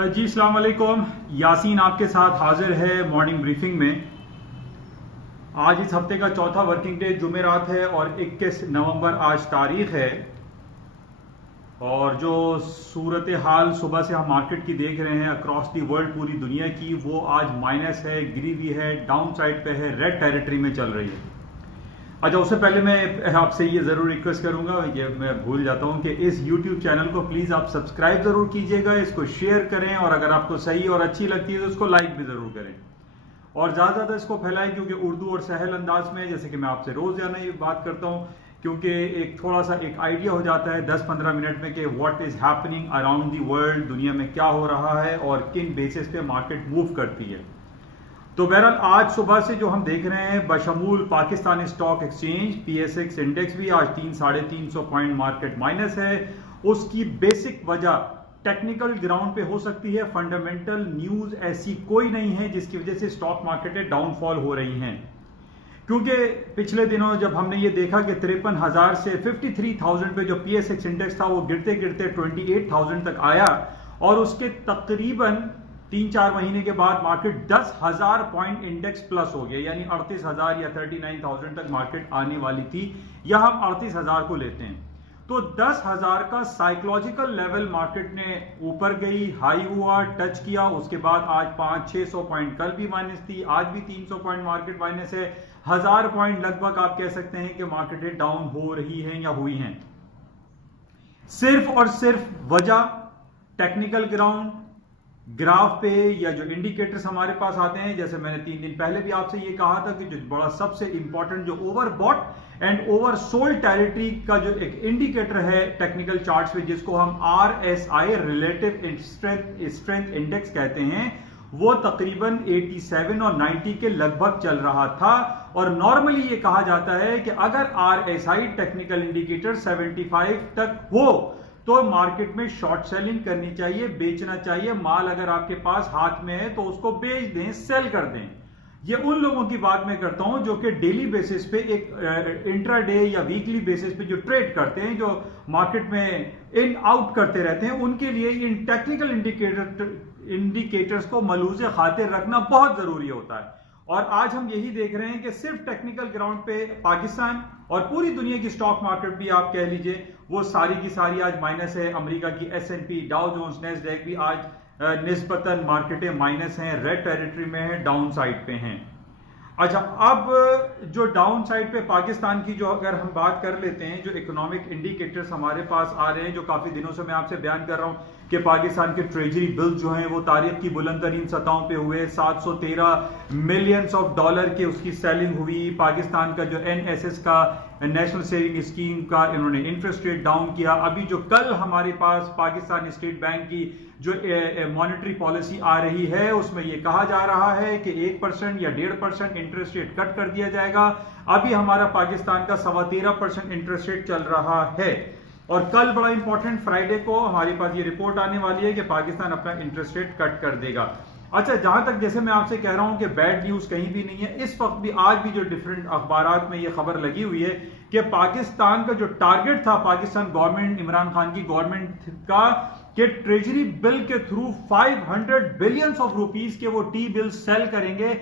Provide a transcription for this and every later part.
जी अस्सलाम वालेकुम। यासीन आपके साथ हाजिर है मॉर्निंग ब्रीफिंग में। आज इस हफ्ते का चौथा वर्किंग डे जुमेरात है और 21 नवंबर आज तारीख है। और जो सूरत हाल सुबह से हम मार्केट की देख रहे हैं अक्रॉस दी वर्ल्ड, पूरी दुनिया की, वो आज माइनस है, गिरी हुई है, डाउन साइड पे है, रेड टेरिटरी में चल रही है। अच्छा, उससे पहले मैं आपसे ये ज़रूर रिक्वेस्ट करूंगा, ये मैं भूल जाता हूं कि इस YouTube चैनल को प्लीज़ आप सब्सक्राइब ज़रूर कीजिएगा, इसको शेयर करें और अगर आपको सही और अच्छी लगती है तो इसको लाइक भी ज़रूर करें और ज़्यादा से ज़्यादा इसको फैलाएं, क्योंकि उर्दू और सहल अंदाज में, जैसे कि मैं आपसे रोज़ जाना ये बात करता हूँ, क्योंकि एक थोड़ा सा एक आइडिया हो जाता है 10-15 मिनट में कि what is happening around the world, दुनिया में क्या हो रहा है और किन बेसिस पे मार्केट मूव करती है। तो बहरहाल आज सुबह से जो हम देख रहे हैं बशमूल Pakistani stock exchange PSX index भी आज 300-350 पॉइंट मार्केट माइनस है। उसकी बेसिक वजह टेक्निकल ग्राउंड पे हो सकती है, फंडामेंटल न्यूज ऐसी कोई नहीं है जिसकी वजह से स्टॉक मार्केटें डाउनफॉल हो रही हैं। क्योंकि पिछले दिनों जब हमने ये देखा कि 53,000 से 53,000 पे जो PSX इंडेक्स था वो गिरते गिरते 28,000 तक आया और उसके तकरीबन 3-4 महीने के बाद मार्केट 10,000 पॉइंट इंडेक्स प्लस हो गया, यानी 38,000 या 39,000 तक मार्केट आने वाली थी, या हम 38,000 को लेते हैं। तो 10,000 का साइकोलॉजिकल लेवल मार्केट ने ऊपर गई, हाई हुआ, टच किया, उसके बाद आज 500-600 पॉइंट, कल भी माइनस थी, आज भी 300 पॉइंट मार्केट माइनस है। 1000 पॉइंट लगभग आप कह सकते हैं कि मार्केटें डाउन हो रही हैं या हुई हैं। सिर्फ और सिर्फ वजह टेक्निकल ग्राउंड, ग्राफ पे या जो इंडिकेटर्स हमारे पास आते हैं, जैसे मैंने 3 दिन पहले भी आपसे ये कहा था कि जो बड़ा सबसे इंपॉर्टेंट जो ओवरबॉट एंड ओवरसोल्ड टेरिटरी का जो एक इंडिकेटर है टेक्निकल चार्ट्स पे, जिसको हम RSI रिलेटिव स्ट्रेंथ इंडेक्स कहते हैं, वो तकरीबन 87 और 90 के लगभग चल रहा था। और नॉर्मली ये कहा जाता है कि अगर RSI टेक्निकल इंडिकेटर 75 तक हो तो मार्केट में शॉर्ट सेलिंग करनी चाहिए, बेचना चाहिए। माल अगर आपके पास हाथ में है तो उसको बेच दें, सेल कर दें। ये उन लोगों की बात मैं करता हूं जो कि डेली बेसिस पे, एक इंट्राडे या वीकली बेसिस पे जो ट्रेड करते हैं, जो मार्केट में इन आउट करते रहते हैं, उनके लिए इन टेक्निकल इंडिकेटर्स को मलूज़े खातिर रखना बहुत जरूरी होता है। और आज हम यही देख रहे हैं कि सिर्फ टेक्निकल ग्राउंड पे पाकिस्तान और पूरी दुनिया की स्टॉक मार्केट भी आप कह लीजिए, वो सारी की सारी आज माइनस है। अमेरिका की S&P, डाउ जोन्स, नैस्डैक भी आज निस्बतन मार्केटें माइनस हैं, रेड टेरिटरी में है, डाउन साइड पे हैं। अच्छा, अब जो डाउन साइड पे पाकिस्तान की जो अगर हम बात कर लेते हैं, जो इकोनॉमिक इंडिकेटर्स हमारे पास आ रहे हैं, जो काफी दिनों से मैं आपसे बयान कर रहा हूं कि पाकिस्तान के ट्रेजरी बिल्स जो हैं वो तारीख की बुलंद तरीन सतहों पे हुए, 713 मिलियंस ऑफ डॉलर के उसकी सेलिंग हुई। पाकिस्तान का जो NSS का नेशनल सेविंग स्कीम का इन्होंने इंटरेस्ट रेट डाउन किया। अभी जो कल हमारे पास पाकिस्तान स्टेट बैंक की जो मॉनेटरी पॉलिसी आ रही है, उसमें यह कहा जा रहा है कि 1% या 1.5% इंटरेस्ट रेट कट कर दिया जाएगा। अभी हमारा पाकिस्तान का 13.25% इंटरेस्ट रेट चल रहा है और कल बड़ा इंपॉर्टेंट फ्राइडे को हमारे पास ये रिपोर्ट आने वाली है कि पाकिस्तान अपना इंटरेस्ट रेट कट कर देगा। अच्छा, जहां तक जैसे मैं आपसे कह रहा हूं कि बैड न्यूज कहीं भी नहीं है, इस वक्त भी आज भी जो डिफरेंट अखबारात में ये खबर लगी हुई है कि पाकिस्तान का जो टारगेट था, पाकिस्तान गवर्नमेंट, इमरान खान की गवर्नमेंट का, कि ट्रेजरी बिल के थ्रू 500 बिलियन ऑफ रुपीस के वो टी बिल सेल करेंगे।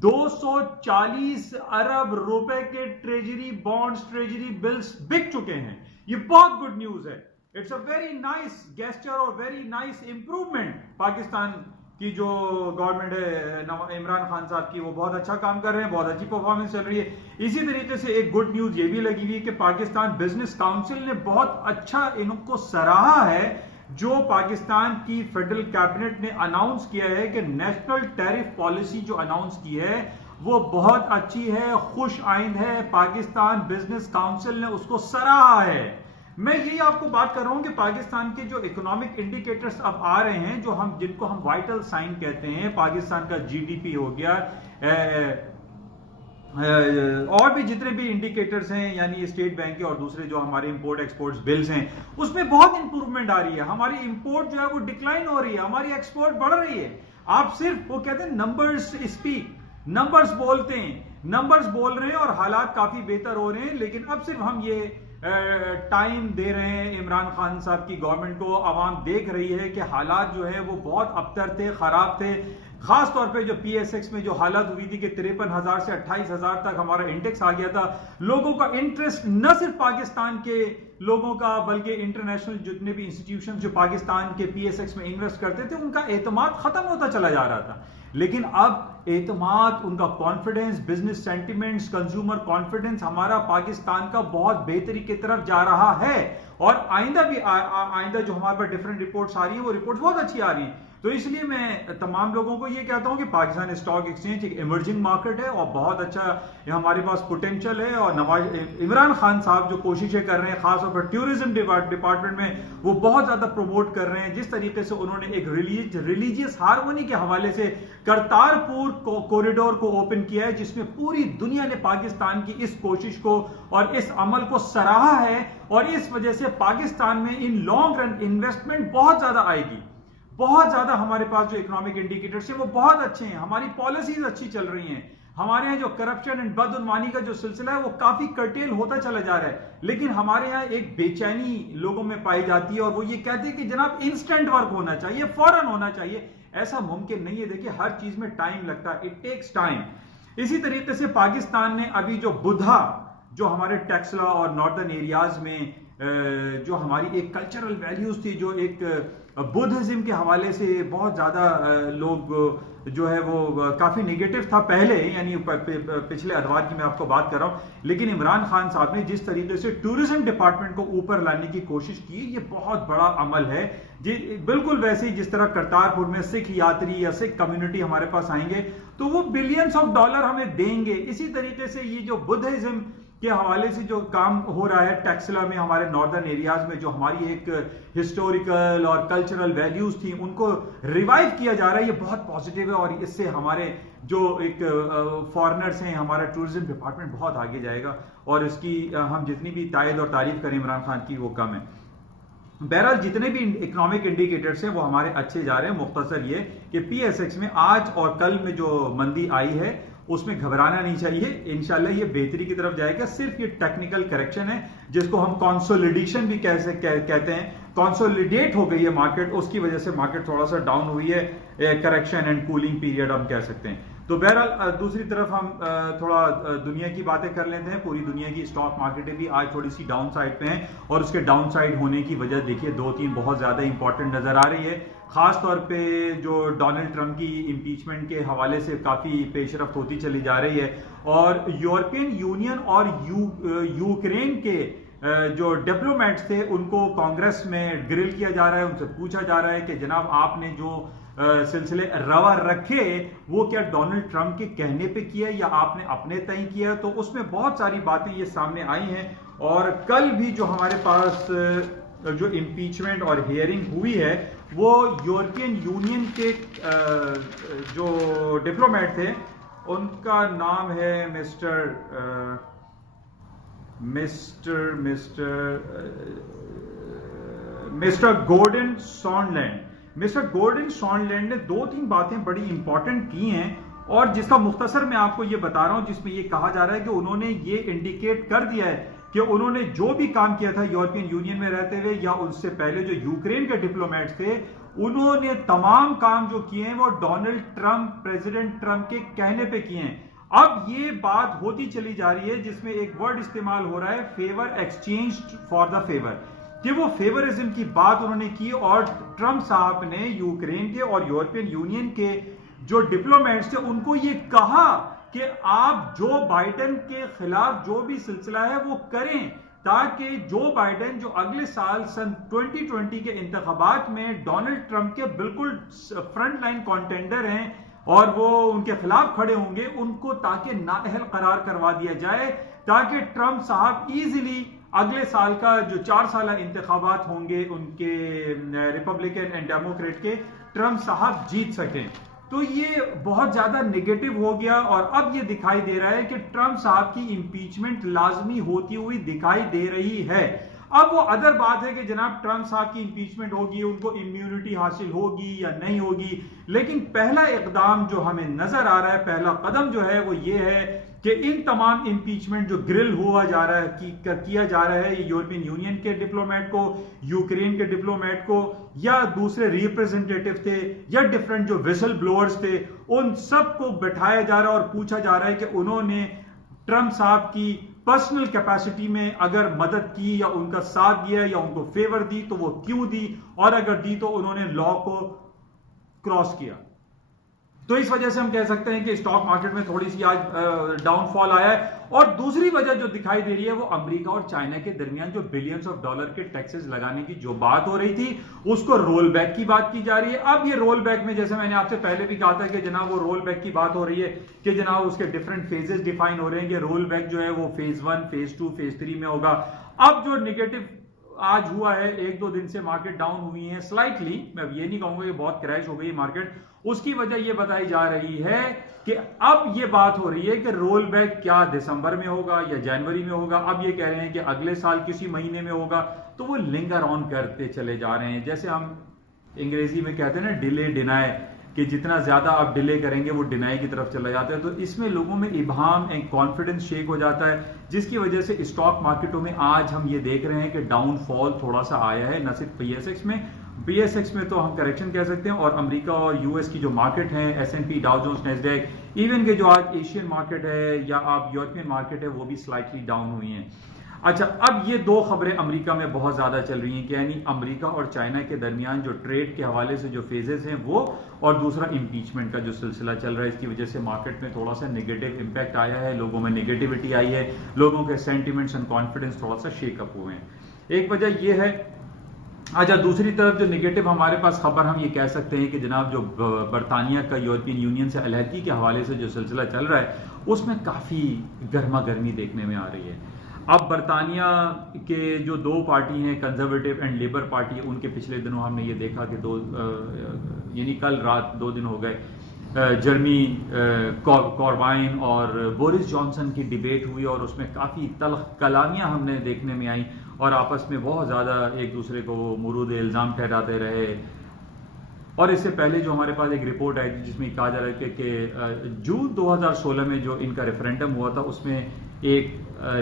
240 अरब रुपए के ट्रेजरी बॉन्ड्स, ट्रेजरी बिल्स बिक चुके हैं। ये बहुत गुड न्यूज है। It's a very nice gesture और वेरी नाइस इंप्रूवमेंट। पाकिस्तान की जो गवर्नमेंट है इमरान खान साहब की, वो बहुत अच्छा काम कर रहे हैं, बहुत अच्छी परफॉर्मेंस चल रही है। इसी तरीके से एक गुड न्यूज ये भी लगी हुई है कि पाकिस्तान बिजनेस काउंसिल ने बहुत अच्छा इनको सराहा है, जो पाकिस्तान की फेडरल कैबिनेट ने अनाउंस किया है कि नेशनल टैरिफ पॉलिसी जो अनाउंस की है वो बहुत अच्छी है, खुश आइंद है। पाकिस्तान बिजनेस काउंसिल ने उसको सराहा है। मैं यही आपको बात कर रहा हूं कि पाकिस्तान के जो इकोनॉमिक इंडिकेटर्स अब आ रहे हैं, जो हम जिनको हम वाइटल साइन कहते हैं, पाकिस्तान का GDP हो गया, और भी जितने भी इंडिकेटर्स हैं, यानी स्टेट बैंक के और दूसरे जो हमारे इंपोर्ट एक्सपोर्ट्स बिल्स हैं, उसमें बहुत इंप्रूवमेंट आ रही है। हमारी इंपोर्ट जो है वो डिक्लाइन हो रही है, हमारी एक्सपोर्ट बढ़ रही है। आप सिर्फ, वो कहते हैं नंबर्स स्पीक, नंबर्स बोलते हैं, नंबर्स बोल रहे हैं और हालात काफी बेहतर हो रहे हैं। लेकिन अब सिर्फ हम ये टाइम दे रहे हैं इमरान खान साहब की गवर्नमेंट को। आवाम देख रही है कि हालात जो है वो बहुत अबतर थे, खराब थे। खास तौर पे जो PSX में जो हालत हुई थी कि 53,000 से 28,000 तक हमारा इंडेक्स आ गया था। लोगों का इंटरेस्ट न सिर्फ पाकिस्तान के लोगों का बल्कि इंटरनेशनल जितने भी इंस्टीट्यूशन जो पाकिस्तान के PSX में इन्वेस्ट करते थे उनका एतमाद खत्म होता चला जा रहा था। लेकिन अब एतमाद, उनका confidence, business sentiments, consumer confidence हमारा पाकिस्तान का बहुत बेहतरी की तरफ जा रहा है। और आइंदा भी आइंदा जो हमारे पास डिफरेंट रिपोर्ट्स आ रही हैं वो रिपोर्ट्स बहुत अच्छी आ रही हैं। तो इसलिए मैं तमाम लोगों को ये कहता हूं कि पाकिस्तान स्टॉक एक्सचेंज एक इमर्जिंग मार्केट है और बहुत अच्छा हमारे पास पोटेंशियल है। और इमरान खान साहब जो कोशिशें कर रहे हैं खासतौर पर टूरिज्म डिपार्टमेंट में, वो बहुत ज्यादा प्रमोट कर रहे हैं। जिस तरीके से उन्होंने एक रिलीजियस हार्मोनी के हवाले से करतारपुर कॉरिडोर को ओपन किया है, जिसमें पूरी दुनिया ने पाकिस्तान की इस कोशिश को और इस अमल को सराहा है। और इस वजह से पाकिस्तान में इन लॉन्ग रन इन्वेस्टमेंट बहुत ज्यादा आएगी। बहुत ज्यादा हमारे पास जो इकोनॉमिक इंडिकेटर्स हैं वो बहुत अच्छे हैं, हमारी पॉलिसीज अच्छी चल रही हैं। हमारे यहाँ जो करप्शन एंड बदउनवानी का जो सिलसिला है वो काफी कर्टेल होता चला जा रहा है। लेकिन हमारे यहाँ एक बेचैनी लोगों में पाई जाती है और वो ये कहते हैं कि जनाब इंस्टेंट वर्क होना चाहिए, फौरन होना चाहिए। ऐसा मुमकिन नहीं है। देखिए हर चीज में टाइम लगता है, इट टेक्स टाइम। इसी तरीके से पाकिस्तान ने अभी जो बुधा, जो हमारे टेक्सला और नॉर्दर्न एरियाज में जो हमारी एक कल्चरल वैल्यूज थी, जो एक बुद्धिज्म के हवाले से बहुत ज्यादा लोग जो है वो काफी नेगेटिव था पहले, यानी पिछले अदवार की मैं आपको बात कर रहा हूं। लेकिन इमरान खान साहब ने जिस तरीके से टूरिज्म डिपार्टमेंट को ऊपर लाने की कोशिश की, ये बहुत बड़ा अमल है। बिल्कुल वैसे ही जिस तरह करतारपुर में सिख यात्री या सिख कम्युनिटी हमारे पास आएंगे तो वो बिलियंस ऑफ डॉलर हमें देंगे। इसी तरीके से ये जो बुद्धिज्म के हवाले से जो काम हो रहा है टेक्सला में, हमारे नॉर्दर्न एरियाज में, जो हमारी एक हिस्टोरिकल और कल्चरल वैल्यूज थी उनको रिवाइव किया जा रहा है, ये बहुत पॉजिटिव है। और इससे हमारे जो एक फॉरेनर्स हैं, हमारा टूरिज्म डिपार्टमेंट बहुत आगे जाएगा। और इसकी हम जितनी भी तायद और तारीफ करें इमरान खान की वो कम है। बहरहाल जितने भी इकोनॉमिक इंडिकेटर्स हैं वो हमारे अच्छे जा रहे हैं। मुख्तसर ये कि PSX में आज और कल में जो मंदी आई है उसमें घबराना नहीं चाहिए। इंशाल्लाह ये बेहतरी की तरफ जाएगा। सिर्फ ये टेक्निकल करेक्शन है जिसको हम कंसोलिडेशन भी कहते हैं। कंसोलिडेट हो गई है मार्केट, उसकी वजह से मार्केट थोड़ा सा डाउन हुई है। करेक्शन एंड कूलिंग पीरियड हम कह सकते हैं। तो बहरहाल दूसरी तरफ हम थोड़ा दुनिया की बातें कर लेते हैं। पूरी दुनिया की स्टॉक मार्केटें भी आज थोड़ी सी डाउन साइड पे हैं और उसके डाउन साइड होने की वजह देखिए 2-3 बहुत ज्यादा इंपॉर्टेंट नजर आ रही है। खास तौर पे जो डोनाल्ड ट्रंप की इम्पीचमेंट के हवाले से काफी पेशरफ्त होती चली जा रही है। और यूरोपियन यूनियन और यूक्रेन के जो डिप्लोमेट्स थे उनको कांग्रेस में ग्रिल किया जा रहा है, उनसे पूछा जा रहा है कि जनाब आपने जो सिलसिले रवा रखे वो क्या डोनाल्ड ट्रंप के कहने पे किया या आपने अपने तय किया। तो उसमें बहुत सारी बातें ये सामने आई हैं। और कल भी जो हमारे पास जो इम्पीचमेंट और हियरिंग हुई है वो यूरोपियन यूनियन के जो डिप्लोमेट थे उनका नाम है मिस्टर गॉर्डन सॉन्डलैंड। मिस्टर गॉर्डन सॉन्डलैंड ने 2-3 बातें बड़ी इंपॉर्टेंट की हैं और जिसका मुख्तसर मैं आपको ये बता रहा हूं, जिसमें ये कहा जा रहा है कि उन्होंने ये इंडिकेट कर दिया है कि उन्होंने जो भी काम किया था यूरोपियन यूनियन में रहते हुए या उससे पहले जो यूक्रेन के डिप्लोमेट्स थे, उन्होंने तमाम काम जो किए हैं वो डोनाल्ड ट्रंप, प्रेसिडेंट ट्रंप के कहने पे किए हैं। अब ये बात होती चली जा रही है जिसमें एक वर्ड इस्तेमाल हो रहा है, favour exchange for the favour, कि वो फेवरिज्म की बात उन्होंने की। और ट्रंप साहब ने यूक्रेन के और यूरोपियन यूनियन के जो डिप्लोमेट्स थे उनको ये कहा कि आप जो बाइडेन के खिलाफ जो भी सिलसिला है वो करें, ताकि जो बाइडेन जो अगले साल सन 2020 के इंतखाबात में डोनाल्ड ट्रंप के बिल्कुल फ्रंट लाइन कॉन्टेंडर हैं और वो उनके खिलाफ खड़े होंगे, उनको ताकि नाअहल करार करवा दिया जाए, ताकि ट्रंप साहब इजीली अगले साल का जो 4 साल इंतखाबात होंगे उनके रिपब्लिकन एंड डेमोक्रेट के, ट्रंप साहब जीत सकें। तो ये बहुत ज्यादा नेगेटिव हो गया और अब ये दिखाई दे रहा है कि ट्रंप साहब की इंपीचमेंट लाजमी होती हुई दिखाई दे रही है। अब वो अदर बात है कि जनाब ट्रंप साहब की इंपीचमेंट होगी, उनको इम्यूनिटी हासिल होगी या नहीं होगी, लेकिन पहला इकदाम जो हमें नजर आ रहा है, पहला कदम जो है वो ये है कि इन तमाम इंपीचमेंट जो ग्रिल हुआ जा रहा है किया जा रहा है यूरोपियन यूनियन के डिप्लोमेट को, यूक्रेन के डिप्लोमेट को, या दूसरे रिप्रेजेंटेटिव थे, या डिफरेंट जो विसल ब्लोअर्स थे, उन सबको बैठाया जा रहा है और पूछा जा रहा है कि उन्होंने ट्रंप साहब की पर्सनल कैपेसिटी में अगर मदद की या उनका साथ दिया या उनको फेवर दी तो वो क्यों दी, और अगर दी तो उन्होंने लॉ को क्रॉस किया। तो इस वजह से हम कह सकते हैं कि स्टॉक मार्केट में थोड़ी सी आज डाउनफॉल आया है। और दूसरी वजह जो दिखाई दे रही है वो अमेरिका और चाइना के दरमियान जो बिलियंस ऑफ डॉलर के टैक्सेस लगाने की जो बात हो रही थी उसको रोल बैक की बात की जा रही है। अब ये रोल बैक में, जैसे मैंने आपसे पहले भी कहा था कि जनाब वो रोल बैक की बात हो रही है कि जनाब उसके डिफरेंट फेजेस डिफाइन हो रहे हैं कि रोल बैक जो है वो फेज 1, फेज 2, फेज 3 में होगा। अब जो निगेटिव आज हुआ है, एक दो दिन से मार्केट डाउन हुई है स्लाइटली, मैं ये नहीं कहूंगा कि बहुत क्रैश हो गई मार्केट, उसकी वजह ये बताई जा रही है कि अब ये बात हो रही है कि रोल बैक क्या दिसंबर में होगा या जनवरी में होगा। अब ये कह रहे हैं कि अगले साल किसी महीने में होगा। तो वो लिंगर ऑन करते चले जा रहे हैं, जैसे हम अंग्रेजी में कहते हैं ना डिले डिनाई, कि जितना ज्यादा आप डिले करेंगे वो डिनाई की तरफ चला जाता है। तो इसमें लोगों में इबाम एक कॉन्फिडेंस शेक हो जाता है, जिसकी वजह से स्टॉक मार्केटों में आज हम ये देख रहे हैं कि डाउनफॉल थोड़ा सा आया है, न सिर्फ पीएसएक्स में, बीएसएक्स में तो हम करेक्शन कह सकते हैं, और अमेरिका और यूएस की जो मार्केट है, S&P, Dow Jones, Nasdaq, even के जो आज एशियन मार्केट है या आप यूरोपियन मार्केट है वो भी स्लाइटली डाउन हुई हैं। अच्छा, अब ये दो खबरें अमेरिका में बहुत ज्यादा चल रही हैं कि यानी अमेरिका और चाइना के दरमियान जो ट्रेड के हवाले से जो फेजेस हैं वो, और दूसरा इम्पीचमेंट का जो सिलसिला चल रहा है, इसकी वजह से मार्केट में थोड़ा सा नेगेटिव इंपैक्ट आया है, लोगों में नेगेटिविटी आई है, लोगों के सेंटिमेंट्स एंड कॉन्फिडेंस थोड़ा सा शेकअप हुए हैं। एक वजह यह है। अच्छा, दूसरी तरफ जो नेगेटिव हमारे पास खबर हम ये कह सकते हैं कि जनाब जो बरतानिया का यूरोपियन यूनियन से अलहदगी के हवाले से जो सिलसिला चल रहा है उसमें काफ़ी गर्मा गर्मी देखने में आ रही है। अब बरतानिया के जो दो पार्टी हैं, कंजर्वेटिव एंड लेबर पार्टी, उनके पिछले दिनों हमने ये देखा कि यानी कल रात 2 दिन हो गए, जर्मी कॉर्बाइन और बोरिस जॉनसन की डिबेट हुई और उसमें काफ़ी तल्ख कलामियां हमने देखने में आई और आपस में बहुत ज़्यादा एक दूसरे को मुरूद इल्ज़ाम ठहराते रहे। और इससे पहले जो हमारे पास एक रिपोर्ट आई थी जिसमें कहा जा रहा है कि जून 2016 में जो इनका रेफरेंडम हुआ था उसमें एक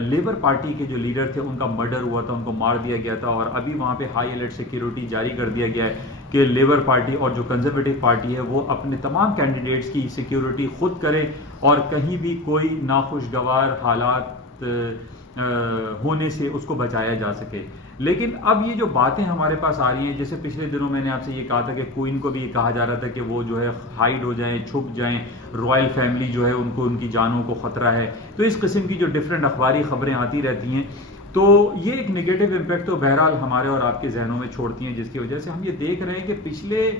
लेबर पार्टी के जो लीडर थे उनका मर्डर हुआ था, उनको मार दिया गया था, और अभी वहाँ पे हाई अलर्ट सिक्योरिटी जारी कर दिया गया है कि लेबर पार्टी और जो कंजर्वेटिव पार्टी है वो अपने तमाम कैंडिडेट्स की सिक्योरिटी खुद करे और कहीं भी कोई नाखुशगवार हालात होने से उसको बचाया जा सके। लेकिन अब ये जो बातें हमारे पास आ रही हैं, जैसे पिछले दिनों मैंने आपसे ये कहा था कि क्वीन को भी ये कहा जा रहा था कि वो जो है हाइड हो जाएं, छुप जाएं, रॉयल फैमिली जो है उनको उनकी जानों को खतरा है। तो इस किस्म की जो डिफरेंट अखबारी खबरें आती रहती हैं तो ये एक नेगेटिव इम्पैक्ट तो बहरहाल हमारे और आपके जहनों में छोड़ती हैं, जिसकी वजह से हम ये देख रहे हैं कि पिछले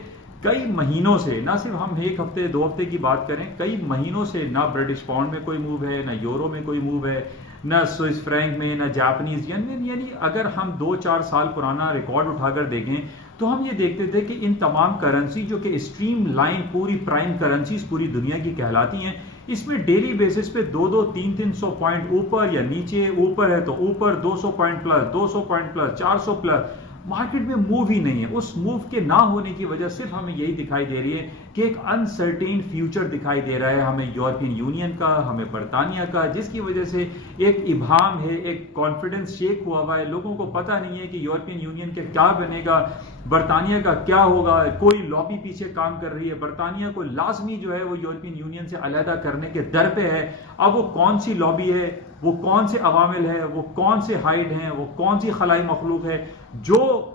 कई महीनों से, ना सिर्फ हम एक हफ्ते 2 हफ्ते की बात करें, कई महीनों से ना ब्रिटिश पाउंड में कोई मूव है, ना यूरो में कोई मूव है, ना स्विस फ्रैंक में, ना जापानीज येन में। यानी अगर हम 2-4 साल पुराना रिकॉर्ड उठाकर देखें तो हम ये देखते थे कि इन तमाम करेंसी जो कि स्ट्रीम लाइन पूरी प्राइम करेंसीज पूरी दुनिया की कहलाती हैं, इसमें डेली बेसिस पे 200, 300 पॉइंट ऊपर या नीचे, ऊपर है तो ऊपर 200 point plus, 200 point plus, 400 plus, market में मूव ही नहीं है। उस मूव के ना होने की वजह सिर्फ हमें यही दिखाई दे रही है कि एक अनसर्टेन फ्यूचर दिखाई दे रहा है हमें यूरोपियन यूनियन का, हमें बरतानिया का, जिसकी वजह से एक इबाम है, एक कॉन्फिडेंस शेक हुआ है। लोगों को पता नहीं है कि यूरोपियन यूनियन के क्या बनेगा, बरतानिया का क्या होगा। कोई लॉबी पीछे काम कर रही है, बरतानिया को लाजमी जो है वो यूरोपियन यूनियन से अलहदा करने के दर पे है। अब वो कौन सी लॉबी है, वो कौन से अवामिल है, वो कौन से हाइड हैं, वो कौन सी खलाई मखलूक है जो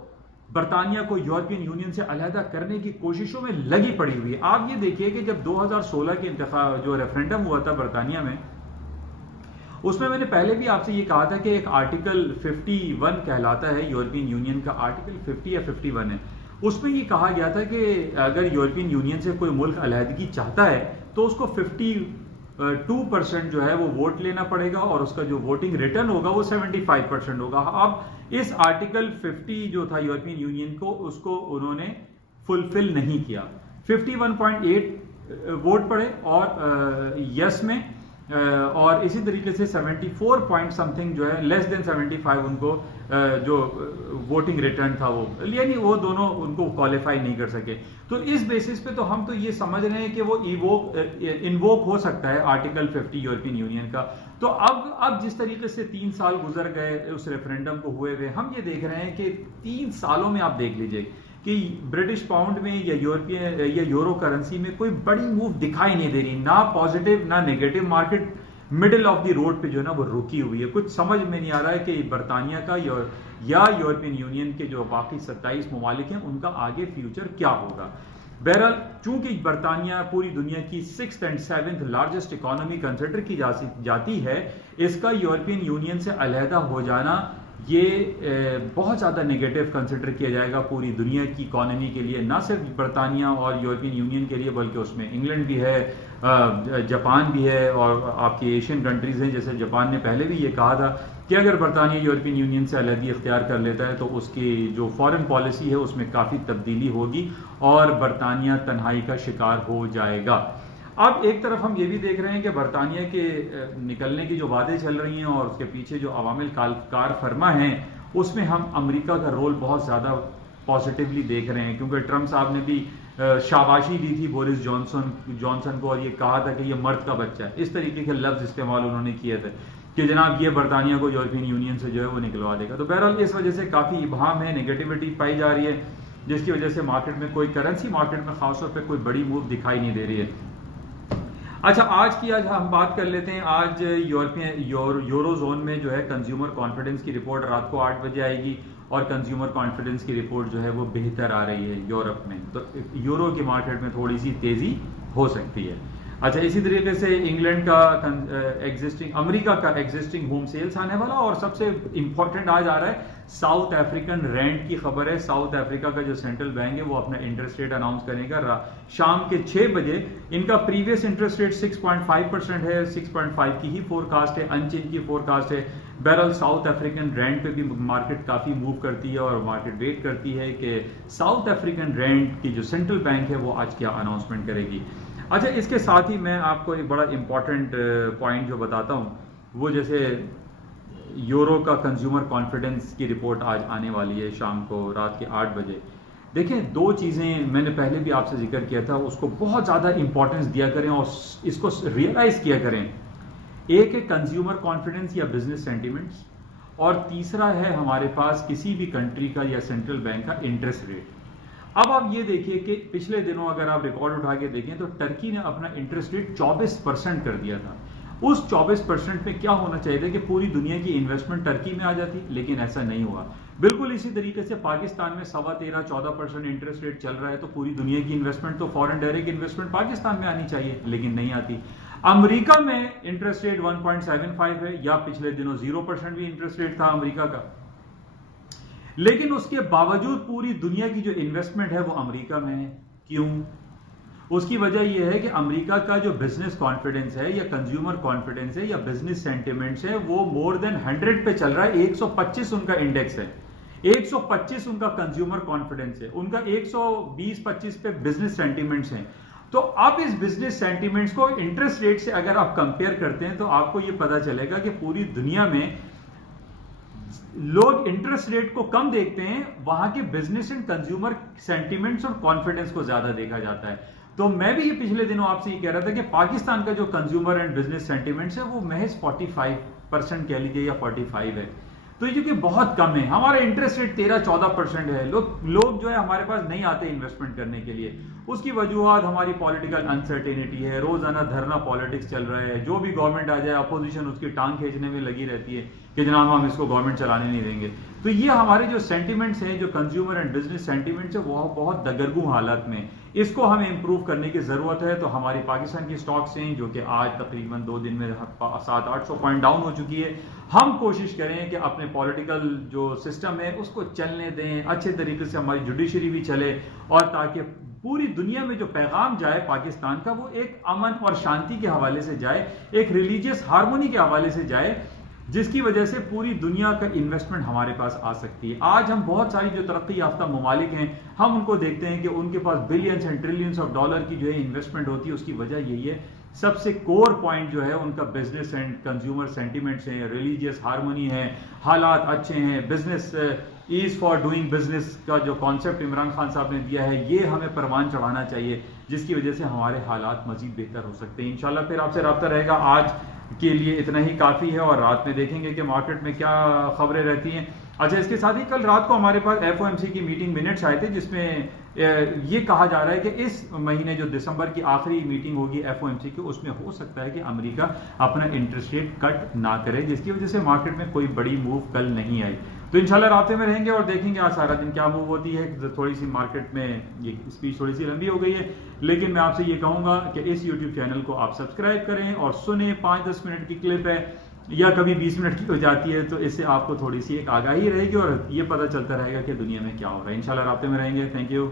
बरतानिया को यूरोपियन यूनियन से अलहदा करने की कोशिशों में लगी पड़ी हुई है। आप ये देखिए कि जब 2016 के इंतखाब जो रेफरेंडम हुआ था बरतानिया में, उसमें मैंने पहले भी आपसे ये कहा था कि एक आर्टिकल 51 कहलाता है यूरोपियन यूनियन का, आर्टिकल 50 या 51 है, उसमें ये कहा गया था कि अगर यूरोपियन यूनियन से कोई मुल्क अलहदगी चाहता है तो उसको 52% जो है वो वोट लेना पड़ेगा और उसका जो वोटिंग रिटर्न होगा वो 75% होगा। अब इस आर्टिकल 50 जो था यूरोपियन यूनियन को, उसको उन्होंने फुलफिल नहीं किया। 51.8 वोट पड़े और यस में और इसी तरीके से 74 पॉइंट समथिंग जो है लेस देन 75 उनको जो वोटिंग रिटर्न था वो, यानी वो दोनों उनको क्वालिफाई नहीं कर सके। तो इस बेसिस पे तो हम तो ये समझ रहे हैं कि वो इन्वोक हो सकता है आर्टिकल 50 यूरोपियन यूनियन का। तो अब जिस तरीके से 3 साल गुजर गए उस रेफरेंडम को हुए हुए, हम ये देख रहे हैं कि 3 सालों में आप देख लीजिए कि ब्रिटिश पाउंड में या यूरोपियन या यूरो करेंसी में कोई बड़ी मूव दिखाई नहीं दे रही, ना पॉजिटिव ना negative. Market middle of the road पे जो है ना वो रुकी हुई है। कुछ समझ में नहीं आ रहा है कि बरतानिया का या यूरोपियन यूनियन के जो बाकी 27 ममालिक हैं उनका आगे फ्यूचर क्या होगा। बहरहाल चूंकि बरतानिया पूरी दुनिया की 6th and 7th largest economy consider की जाती है, इसका यूरोपियन यूनियन से अलहदा हो जाना ये बहुत ज़्यादा नेगेटिव कंसिडर किया जाएगा पूरी दुनिया की इकोनॉमी के लिए, ना सिर्फ बरतानिया और यूरोपियन यूनियन के लिए बल्कि उसमें इंग्लैंड भी है, जापान भी है और आपकी एशियन कंट्रीज हैं। जैसे जापान ने पहले भी ये कहा था कि अगर बरतानिया यूरोपियन यूनियन से अलहदी इख्तियार कर लेता है तो उसकी जो फॉरेन पॉलिसी है उसमें काफ़ी तब्दीली होगी और बरतानिया तन्हाई का शिकार हो जाएगा। अब एक तरफ हम ये भी देख रहे हैं कि बरतानिया के निकलने की जो बातें चल रही हैं और उसके पीछे जो अवामिल कार फरमा हैं उसमें हम अमेरिका का रोल बहुत ज़्यादा पॉजिटिवली देख रहे हैं, क्योंकि ट्रंप साहब ने भी शाबाशी दी थी बोरिस जॉनसन को और ये कहा था कि ये मर्द का बच्चा है। इस तरीके के लफ्ज़ इस्तेमाल उन्होंने किए थे कि जनाब ये बरतानिया को यूरोपियन यूनियन से जो है वो निकलवा देगा। तो बहरहाल इस वजह से काफ़ी इबाम है, नेगेटिविटी पाई जा रही है, जिसकी वजह से मार्केट में कोई करेंसी मार्केट में खासतौर पर कोई बड़ी मूव दिखाई नहीं दे रही है। अच्छा, आज हम बात कर लेते हैं। आज यूरो जोन में जो है कंज्यूमर कॉन्फिडेंस की रिपोर्ट रात को 8 बजे आएगी और कंज्यूमर कॉन्फिडेंस की रिपोर्ट जो है वो बेहतर आ रही है यूरोप में, तो यूरो की मार्केट में थोड़ी सी तेजी हो सकती है। अच्छा, इसी तरीके से इंग्लैंड का अमेरिका का एग्जिस्टिंग होम सेल्स आने वाला, और सबसे इंपॉर्टेंट आज आ रहा है साउथ अफ्रीकन रैंड की खबर है। साउथ अफ्रीका का जो सेंट्रल बैंक है वो अपना इंटरेस्ट रेट अनाउंस करेगा शाम के 6 बजे। इनका प्रीवियस इंटरेस्ट रेट 6.5% है, 6.5 की ही फोरकास्ट है, अनचेंज की फोरकास्ट है। बहरहाल साउथ अफ्रीकन रैंड पे भी मार्केट काफी मूव करती है और मार्केट वेट करती है कि साउथ अफ्रीकन रैंड की जो सेंट्रल बैंक है वो आज क्या अनाउंसमेंट करेगी। अच्छा, इसके साथ ही मैं आपको एक बड़ा इंपॉर्टेंट पॉइंट जो बताता हूँ, वो जैसे यूरो का कंज्यूमर कॉन्फिडेंस की रिपोर्ट आज आने वाली है शाम को रात के 8 बजे। देखें, 2 चीज़ें मैंने पहले भी आपसे जिक्र किया था, उसको बहुत ज़्यादा इंपॉर्टेंस दिया करें और इसको रियलाइज किया करें। एक है कंज्यूमर कॉन्फिडेंस या बिजनेस सेंटिमेंट्स, और तीसरा है हमारे पास किसी भी कंट्री का या सेंट्रल बैंक का इंटरेस्ट रेट। अब आप ये देखिए कि पिछले दिनों अगर आप रिकॉर्ड उठा के देखें तो टर्की ने अपना इंटरेस्ट रेट 24% कर दिया था। उस 24% में क्या होना चाहिए था कि पूरी दुनिया की इन्वेस्टमेंट टर्की में आ जाती, लेकिन ऐसा नहीं हुआ। बिल्कुल इसी तरीके से पाकिस्तान में 13.25-14% इंटरेस्ट रेट चल रहा है, तो पूरी दुनिया की इन्वेस्टमेंट तो फॉरेन डायरेक्ट इन्वेस्टमेंट पाकिस्तान में आनी चाहिए, लेकिन नहीं आती। अमेरिका में इंटरेस्ट रेट 1.75 है, या पिछले दिनों 0% भी इंटरेस्ट रेट था अमेरिका का, लेकिन उसके बावजूद पूरी दुनिया की जो इन्वेस्टमेंट है वो अमेरिका में है। क्यों? उसकी वजह यह है कि अमेरिका का जो बिजनेस कॉन्फिडेंस है या कंज्यूमर कॉन्फिडेंस है या बिजनेस सेंटिमेंट्स है वो मोर देन 100 पे चल रहा है। 125 उनका इंडेक्स है, 125 उनका कंज्यूमर कॉन्फिडेंस है, उनका 120-25 पे बिजनेस सेंटिमेंट्स हैं। तो अब इस बिजनेस सेंटिमेंट्स को इंटरेस्ट रेट से अगर आप कंपेयर करते हैं तो आपको यह पता चलेगा कि पूरी दुनिया में लोग इंटरेस्ट रेट को कम देखते हैं, वहां के बिजनेस एंड कंज्यूमर सेंटिमेंट्स और कॉन्फिडेंस को ज्यादा देखा जाता है। तो मैं भी ये पिछले दिनों आपसे ये कह रहा था कि पाकिस्तान का जो कंज्यूमर एंड बिजनेस सेंटिमेंट्स है वो महज 45% कह लीजिए या 45 है, तो ये जो कि बहुत कम है। हमारा इंटरेस्ट रेट 13-14% है। लोग जो है हमारे पास नहीं आते इन्वेस्टमेंट करने के लिए। उसकी वजूहत हमारी पॉलिटिकल अनसर्टेनिटी है, रोजाना धरना पॉलिटिक्स चल रहा है, जो भी गवर्नमेंट आ जाए अपोजिशन उसकी टांग खींचने में लगी रहती है कि जनाब हम इसको गवर्नमेंट चलाने नहीं देंगे। तो ये हमारे जो सेंटिमेंट्स हैं, जो कंज्यूमर एंड बिजनेस सेंटिमेंट्स है, वो बहुत दगरगू हालत में, इसको हमें इंप्रूव करने की जरूरत है। तो हमारी पाकिस्तान की स्टॉक्स हैं जो कि आज तकरीबन 2 दिन में 700-800 पॉइंट डाउन हो चुकी है। हम कोशिश करें कि अपने पॉलिटिकल जो सिस्टम है उसको चलने दें, अच्छे तरीके से हमारी जुडिशरी भी चले, और ताकि पूरी दुनिया में जो पैगाम जाए पाकिस्तान का वो एक अमन और शांति के हवाले से जाए, एक रिलीजियस हार्मोनी के हवाले से जाए, जिसकी वजह से पूरी दुनिया का इन्वेस्टमेंट हमारे पास आ सकती है। आज हम बहुत सारी जो तरक्की याफ्ता ममालिक हैं, हम उनको देखते हैं कि उनके पास billions and trillions of dollar की जो है इन्वेस्टमेंट होती है। उसकी वजह यही है सबसे कोर पॉइंट जो है उनका बिजनेस एंड कंज्यूमर सेंटिमेंट्स है, रिलीजियस हारमोनी है, हालात अच्छे हैं, business ease for doing business का जो कॉन्सेप्ट इमरान खान साहब ने दिया है, ये हमें परवान चढ़ाना चाहिए, जिसकी वजह से हमारे हालात मजीद बेहतर हो सकते हैं। इंशाल्लाह फिर आपसे रब्ता रहेगा। आज के लिए इतना ही काफ़ी है और रात में देखेंगे कि मार्केट में क्या खबरें रहती हैं। अच्छा, इसके साथ ही कल रात को हमारे पास FOMC की मीटिंग मिनट्स आए थे, जिसमें ये कहा जा रहा है कि इस महीने जो दिसंबर की आखिरी मीटिंग होगी FOMC की, उसमें हो सकता है कि अमेरिका अपना इंटरेस्ट रेट कट ना करे, जिसकी वजह से मार्केट में कोई बड़ी मूव कल नहीं आई। तो इंशाल्लाह रास्ते में रहेंगे और देखेंगे आज सारा दिन क्या मूव होती है। थोड़ी सी मार्केट में ये स्पीच थोड़ी सी लंबी हो गई है, लेकिन मैं आपसे ये कहूँगा कि इस यूट्यूब चैनल को आप सब्सक्राइब करें और सुने। 5-10 मिनट की क्लिप है या कभी 20 मिनट की हो जाती है, तो इससे आपको थोड़ी सी एक आगाही रहेगी और ये पता चलता रहेगा कि दुनिया में क्या हो रहा है। इंशाल्लाह रास्ते में रहेंगे। Thank you.